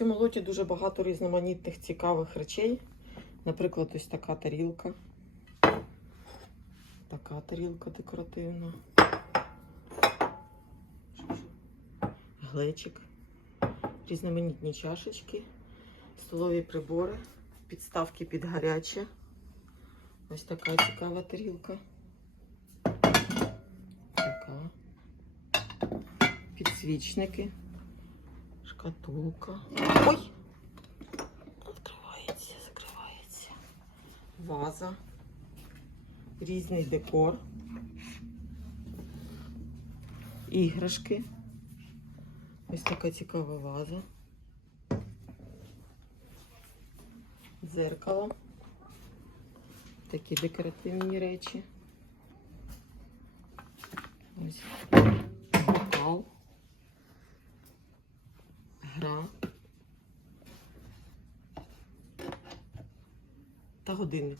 цьому лоті дуже багато різноманітних цікавих речей. Наприклад, ось така тарілка. Така тарілка декоративна. Глечик. Різноманітні чашечки, столові прибори, підставки під гаряче. Ось така цікава тарілка. Така. Підсвічники. Шкатулка. Ой! Відкривається, закривається. Ваза. Різний декор. Іграшки. Ось така цікава ваза. Дзеркало. Такі декоративні речі. Ось бокал. Гра. Та годинник.